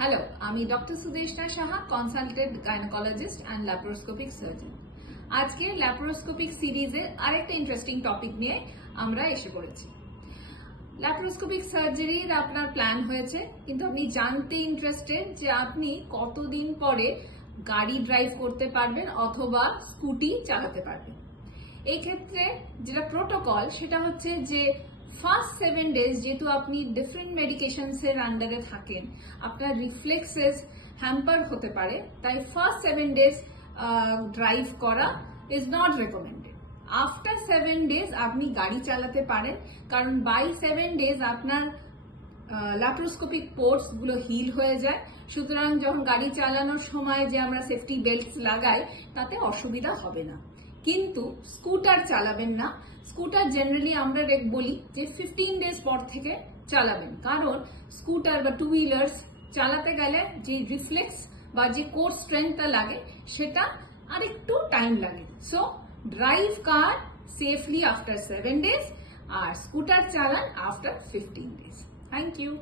Hello, আমি doctor Sudeshna Saha, consultant gynaecologist and laparoscopic surgeon. আজকে laparoscopic সিরিজের আরেকটা ইন্টারেস্টিং টপিক নিয়ে আমরা এসে পড়েছি। ল্যাপারোস্কোপিক সার্জারির আপনার প্ল্যান হয়েছে, কিন্তু আপনি জানতে ইন্টারেস্টেড যে আপনি কতদিন পরে গাড়ি ড্রাইভ করতে পারবেন অথবা স্কুটি চালাতে পারবেন। এই ক্ষেত্রে যেটা প্রোটোকল সেটা হচ্ছে যে ফার্স্ট 7 days যেহেতু আপনি ডিফারেন্ট মেডিকেশনস এর আন্ডারে থাকেন, আপনার রিফ্লেক্সেস হ্যাম্পার হতে পারে, তাই ফার্স্ট 7 days ড্রাইভ করা is not recommended. After 7 days আপনি গাড়ি চালাতে পারেন, কারণ বাই 7 days আপনার ল্যাপারোস্কোপিক পোর্টস গুলো হিল হয়ে যায়। সুতরাং যখন গাড়ি চালানোর সময় যে আমরা সেফটি বেল্টস লাগাই তাতে অসুবিধা হবে না। কিন্তু স্কুটার চালাবেন না। স্কুটার জেনারেলি আমরা বলি যে 15 days পর থেকে চালাবেন, কারণ স্কুটার বা টু হুইলার্স চালাতে গেলে যে রিফ্লেক্স বা যে কোর স্ট্রেংথটা লাগে সেটা আরেকটু টাইম লাগে। So drive car safely after 7 days আর স্কুটার চালান আফটার 15 days। Thank you.